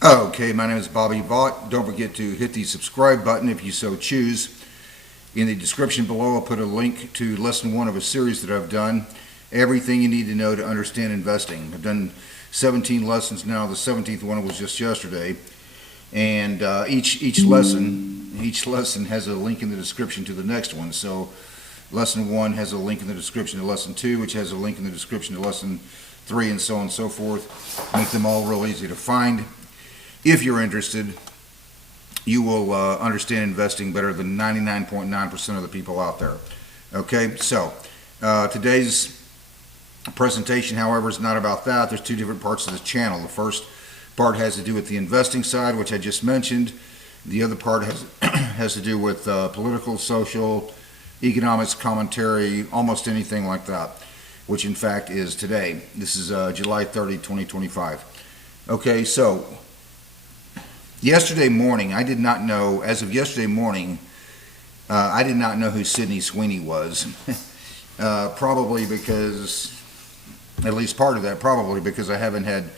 Okay, my name is Bobby Vaught. Don't forget to hit the subscribe button if you so choose. In the description below, I'll put a link to lesson one of a series that I've done. Everything you need to know to understand investing. I've done 17 lessons now. The 17th one was just yesterday. And each lesson has a link in the description to the next one. So lesson one has a link in the description to lesson two, which has a link in the description to lesson three, and so on and so forth. Make them all real easy to find. If you're interested, you will understand investing better than 99.9% of the people out there. Okay, so today's presentation, however, is not about that. There's two different parts of the channel. The first part has to do with the investing side, which I just mentioned. The other part has to do with political, social, economics, commentary, almost anything like that, which in fact is today. This is July 30, 2025. Okay, so yesterday morning, I did not know, as of yesterday morning, I did not know who Sweeney was. Probably because, at least part of that, probably because I haven't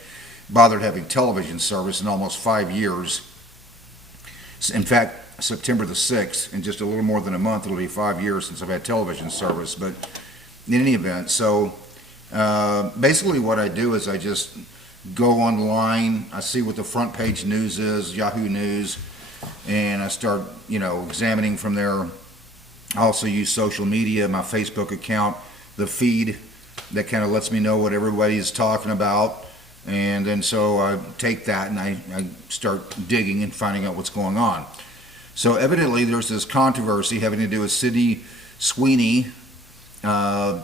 bothered having television service in almost 5 years. In fact, September the 6th, in just a little more than a month, it'll be 5 years since I've had television service. But in any event, so basically what I do is I just go online, I see what the front page news is, Yahoo News, and I start, examining from there. I also use social media, my Facebook account, the feed that kind of lets me know what everybody is talking about. And then so I take that and I start digging and finding out what's going on. So evidently there's this controversy having to do with Sweeney and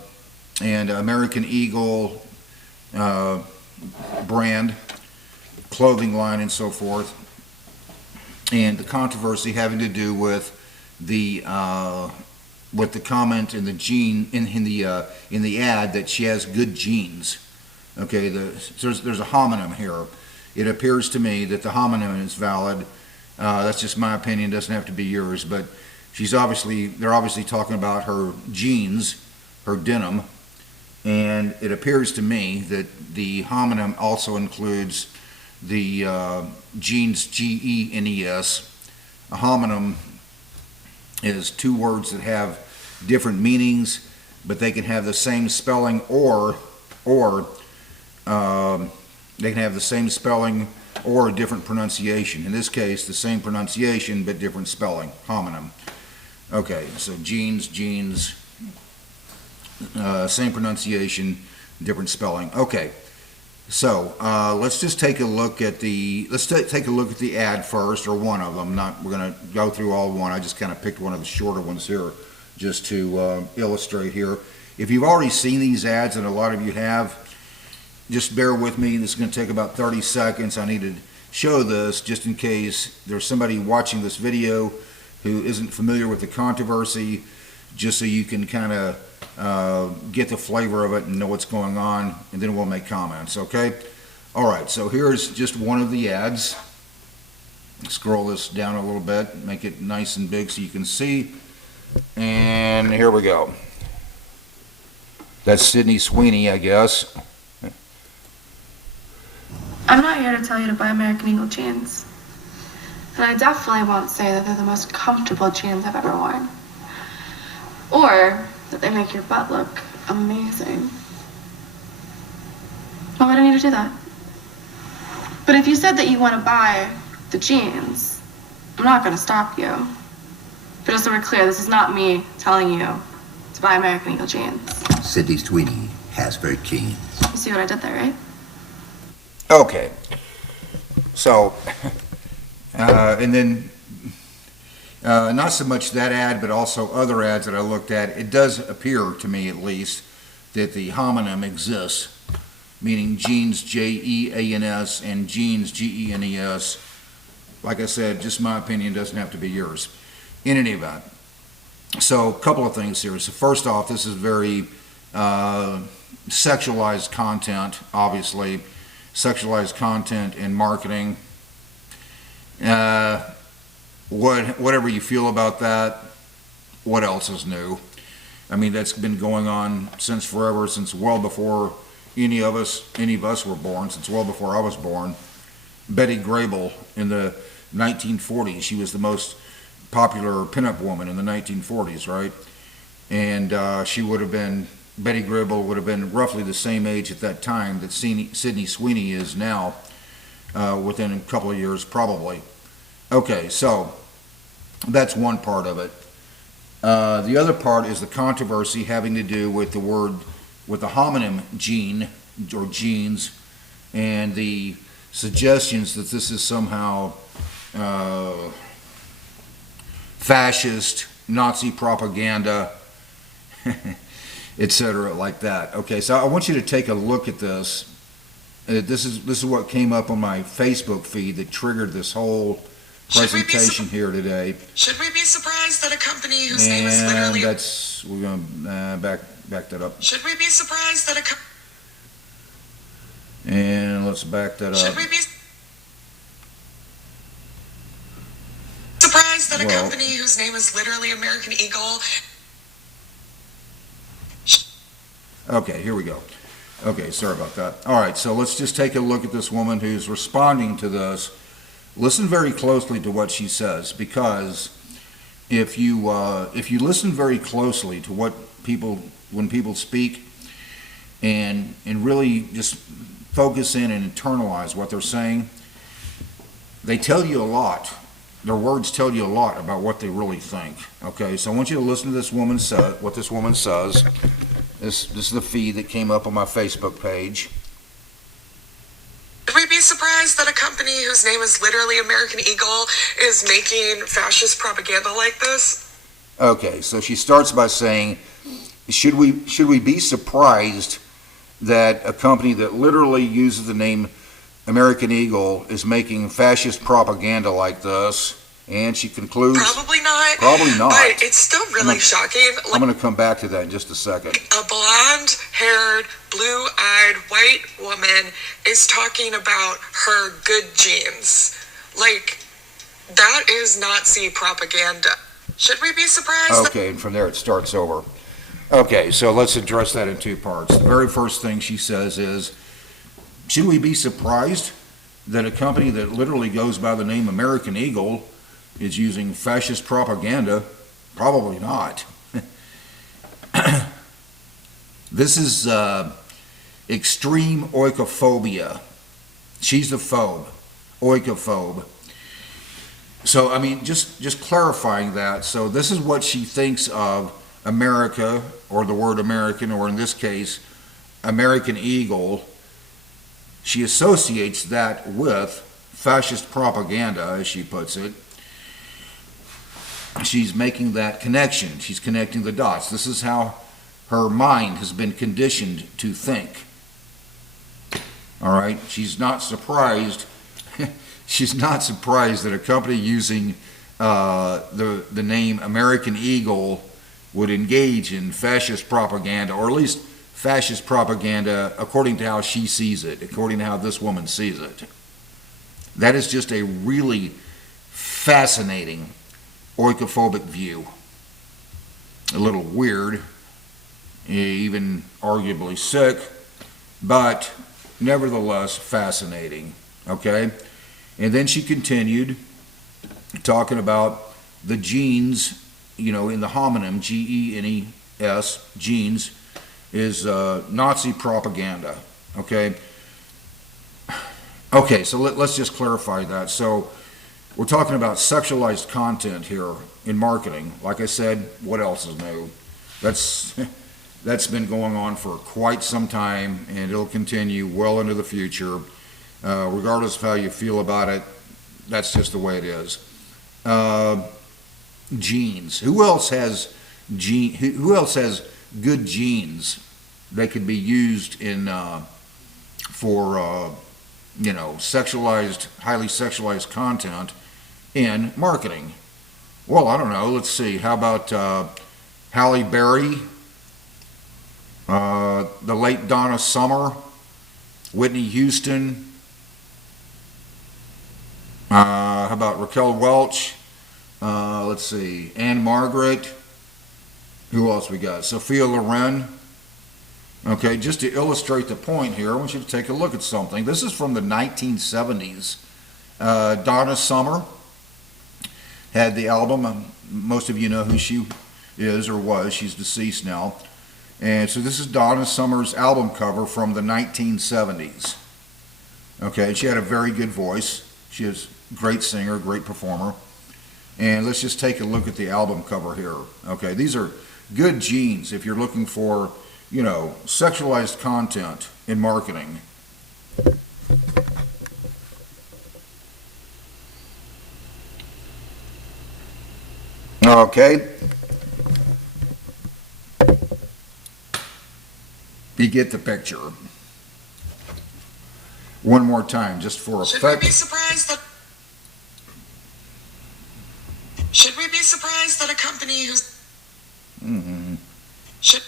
American Eagle brand, clothing line, and so forth, and the controversy having to do with the comment in the ad that she has good genes. Okay, there's a homonym here. It appears to me that the homonym is valid. That's just my opinion. Doesn't have to be yours. But they're obviously talking about her jeans, her denim. And it appears to me that the homonym also includes the genes, G-E-N-E-S. A homonym is two words that have different meanings, but they can have the same spelling or they can have the same spelling or a different pronunciation. In this case, the same pronunciation but different spelling, homonym. Okay, so genes, same pronunciation, different spelling. Okay, so let's just take a look at the ad first, or one of them. We're going to go through all one. I just kind of picked one of the shorter ones here just to illustrate here. If you've already seen these ads, and a lot of you have, just bear with me. This is going to take about 30 seconds. I need to show this just in case there's somebody watching this video who isn't familiar with the controversy, just so you can kind of get the flavor of it and know what's going on, and then we'll make comments. Okay? All right, so here's just one of the ads. Scroll this down a little bit, make it nice and big so you can see, and here we go. That's Sweeney, I guess. I'm not here to tell you to buy American Eagle jeans, and I definitely won't say that they're the most comfortable jeans I've ever worn, or that they make your butt look amazing. Why would I need to do that? But if you said that you want to buy the jeans, I'm not going to stop you. But just so we're clear, this is not me telling you to buy American Eagle jeans. Sweeney has very jeans. You see what I did there, right? Okay, so and then not so much that ad, but also other ads that I looked at. It does appear to me, at least, that the homonym exists, meaning jeans, J-E-A-N-S, and jeans, G-E-N-E-S. Like I said, just my opinion, doesn't have to be yours. In any event, so a couple of things here. So first off, this is very sexualized content, obviously. Sexualized content in marketing. Whatever you feel about that, what else is new? I mean, that's been going on since forever, since well before any of us were born, since well before I was born. Betty Grable in the 1940s. She was the most popular pinup woman in the 1940s, right? And she would have been, Betty Grable would have been roughly the same age at that time that Sydney Sweeney is now, within a couple of years probably. Okay, so that's one part of it. The other part is the controversy having to do with the homonym gene or genes, and the suggestions that this is somehow fascist, Nazi propaganda, etc., like that. Okay, so I want you to take a look at this. This is what came up on my Facebook feed that triggered this whole presentation here today. Should we be surprised that a company whose name is literally... We're going to back that up. Should we be surprised that And let's back that up. Should we be surprised that a company whose name is literally American Eagle... Okay, here we go. Okay, sorry about that. All right, so let's just take a look at this woman who's responding to this. Listen very closely to what she says, because if you listen very closely to when people speak, and really just focus in and internalize what they're saying, they tell you a lot. Their words tell you a lot about what they really think. Okay, so I want you to listen to this woman what this woman says. This is the feed that came up on my Facebook page. Should we be surprised that a company whose name is literally American Eagle is making fascist propaganda like this? Okay, so she starts by saying, should we be surprised that a company that literally uses the name American Eagle is making fascist propaganda like this? And she concludes, probably not. Probably not. But it's still really shocking. I'm going to come back to that in just a second. A blonde-haired, blue-eyed white woman is talking about her good genes. Like, that is Nazi propaganda. Should we be surprised? Okay, and from there it starts over. Okay, so let's address that in two parts. The very first thing she says is, should we be surprised that a company that literally goes by the name American Eagle is using fascist propaganda? Probably not. This is extreme oikophobia. She's the phobe, oikophobe. So, I mean, just clarifying that. So this is what she thinks of America, or the word American, or in this case, American Eagle. She associates that with fascist propaganda, as she puts it. She's making that connection. She's connecting the dots. This is how her mind has been conditioned to think. All right? She's not surprised. She's not surprised that a company using the name American Eagle would engage in fascist propaganda, or at least fascist propaganda according to how she sees it, according to how this woman sees it. That is just a really fascinating oikophobic view. A little weird, even arguably sick, but nevertheless fascinating. Okay? And then she continued talking about the genes, in the homonym, G-E-N-E-S, genes, is Nazi propaganda. Okay? Okay, so let's just clarify that. So we're talking about sexualized content here in marketing. Like I said, what else is new? That's been going on for quite some time, and it'll continue well into the future. Regardless of how you feel about it, that's just the way it is. Genes. Who else has good genes that could be used in for sexualized, highly sexualized content in marketing? Well, I don't know. Let's see. How about Halle Berry, the late Donna Summer, Whitney Houston? How about Raquel Welch? Let's see. Anne Margaret. Who else we got? Sophia Loren. Okay, just to illustrate the point here, I want you to take a look at something. This is from the 1970s. Donna Summer had the album. Most of you know who she is or was. She's deceased now. And so this is Donna Summer's album cover from the 1970s. Okay, she had a very good voice. She is a great singer, great performer. And let's just take a look at the album cover here. Okay, these are good genes if you're looking for, you know, sexualized content in marketing. Okay. You get the picture. One more time, just for Should we be effect. surprised that a company who's should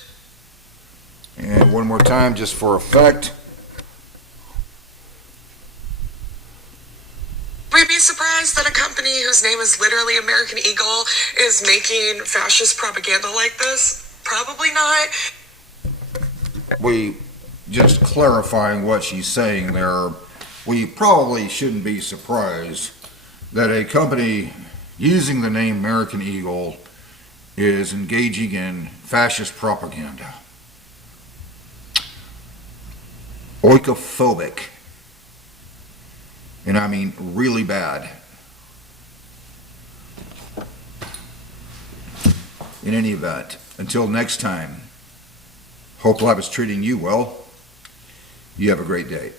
And one more time, just for effect. we be surprised that a company whose name is literally American Eagle is making fascist propaganda like this? Probably not. We just clarifying what she's saying there. We probably shouldn't be surprised that a company using the name American Eagle is engaging in fascist propaganda. Oikophobic. And I mean really bad. In any event, until next time, hope life is treating you well. You have a great day.